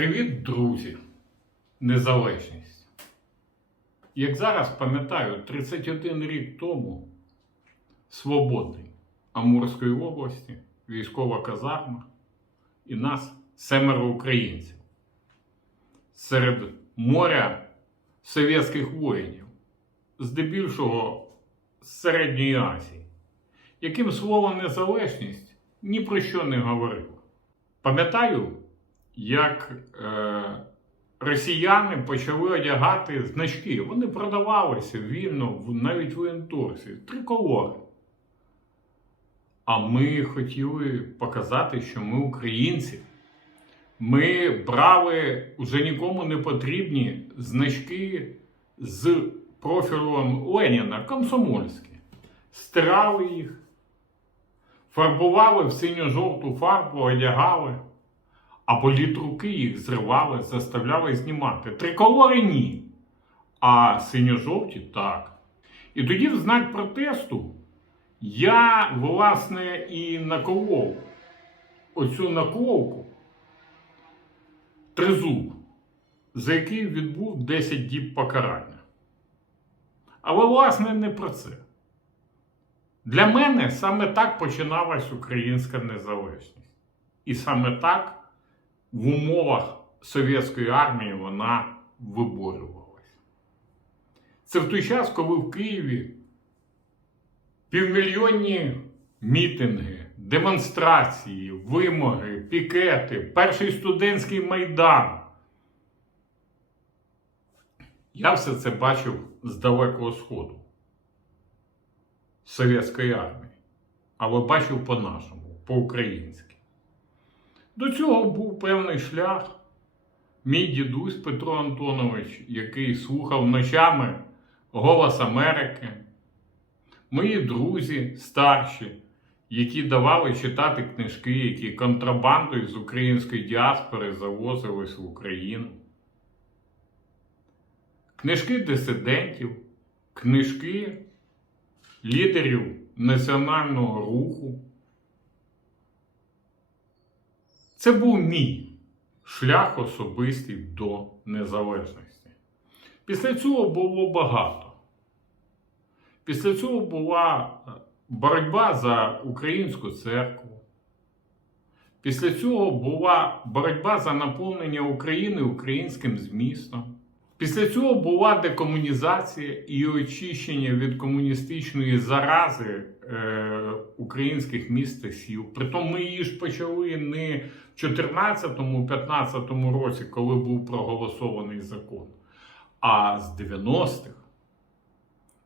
Привіт, друзі! Незалежність. Як зараз пам'ятаю, 31 рік тому свободний Амурської області, військова казарма і нас семеро українців. Серед моря совєтських воїнів, здебільшого з Середньої Азії, яким слово незалежність ні про що не говорило. Пам'ятаю, як е, росіяни почали одягати значки. Вони продавалися вільно навіть в воєнторсі, триколори. А ми хотіли показати, що ми українці. Ми брали вже нікому не потрібні значки з профілем Леніна комсомольські, стирали їх, фарбували в синьо-жовту фарбу, одягали, а політруки їх зривали, заставляли знімати. Триколори ні. А синьо-жовті так. І тоді, в знак протесту, я, власне, і наколов оцю накловку тризуб, за який відбув 10 діб покарання. Але, власне, не про це. Для мене саме так починалась українська незалежність. І саме так в умовах совєтської армії вона виборювалась. Це в той час, коли в Києві півмільйонні мітинги, демонстрації, вимоги, пікети, перший студентський майдан. Я все це бачив з далекого сходу совєтської армії, але бачив по-нашому, по-українськи. До цього був певний шлях. Мій дідусь Петро Антонович, який слухав ночами Голос Америки, мої друзі старші, які давали читати книжки, які контрабандою з української діаспори завозились в Україну. Книжки дисидентів, книжки лідерів національного руху. Це був мій шлях особистий до незалежності. Після цього було багато. Після цього була е, боротьба за українську церкву. Після цього була боротьба за наповнення України українським змістом. Після цього була декомунізація і очищення від комуністичної зарази е, українських міст та сіл. Притом ми її ж почали не в 2014-2015 році, коли був проголосований закон, а з 90-х.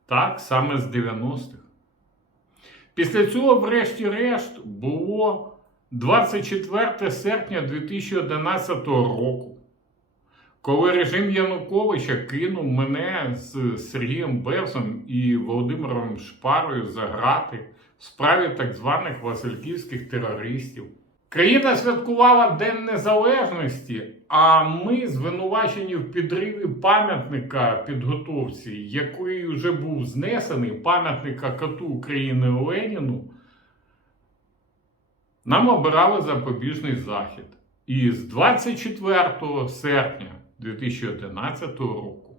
Так, саме з 90-х. Після цього, врешті-решт, було 24 серпня 2011 року коли режим Януковича кинув мене з Сергієм Бевзом і Володимиром Шпарою за грати в справі так званих васильківських терористів. Країна святкувала День Незалежності, а ми звинувачені в підриві пам'ятника підготовці, який вже був знесений, пам'ятника коту України Леніну, нам обирали запобіжний захід. І з 24 серпня 2011 року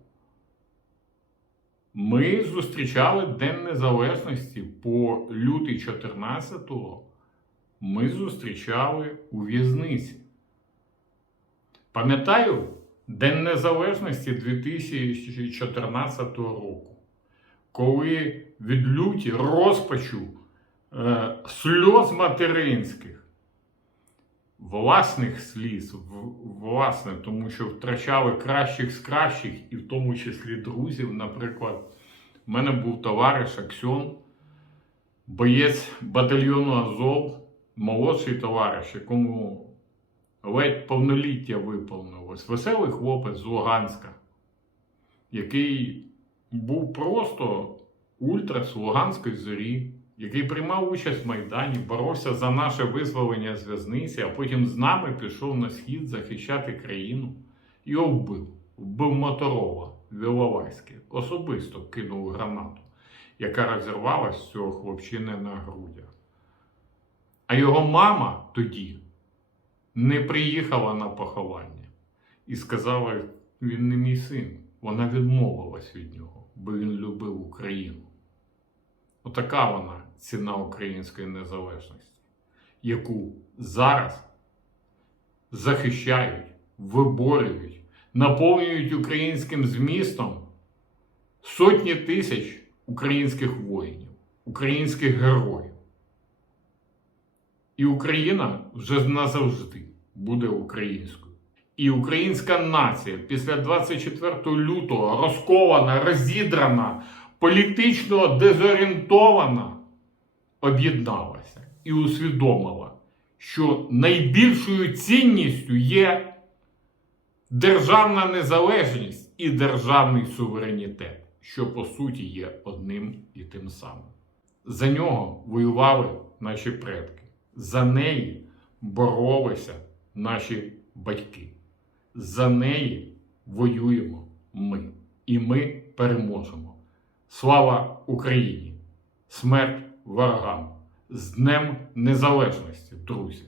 ми зустрічали День Незалежності по лютий 14-го. Ми зустрічали у в'язниці. Пам'ятаю День Незалежності 2014 року, коли від люті розпачу е, сльоз материнських власних сліз, власне, тому що втрачали кращих з кращих, і в тому числі друзів. Наприклад, в мене був товариш Аксьон, боєць батальйону Азов, молодший товариш, якому ледь повноліття виповнилось. Веселий хлопець з Луганська, який був просто ультра з Луганської зорі який приймав участь в Майдані, боровся за наше визволення з в'язниці, а потім з нами пішов на схід захищати країну. Його вбив. Вбив Моторова в Іловайське. Особисто кинув гранату, яка розірвалась з цього хлопчини на грудях. А його мама тоді не приїхала на поховання. і сказала, він не мій син. Вона відмовилась від нього, бо він любив Україну. Отака вона ціна української незалежності, яку зараз захищають, виборюють, наповнюють українським змістом сотні тисяч українських воїнів, українських героїв. І Україна вже назавжди буде українською. І українська нація після 24 лютого розкована, розідрана, політично дезорієнтована, об'єдналася і усвідомила, що найбільшою цінністю є державна незалежність і державний суверенітет, що по суті є одним і тим самим. За нього воювали наші предки, за неї боролися наші батьки. За неї воюємо ми, і ми переможемо. Слава Україні! Смерть ворогам! З Днем Незалежності, друзі!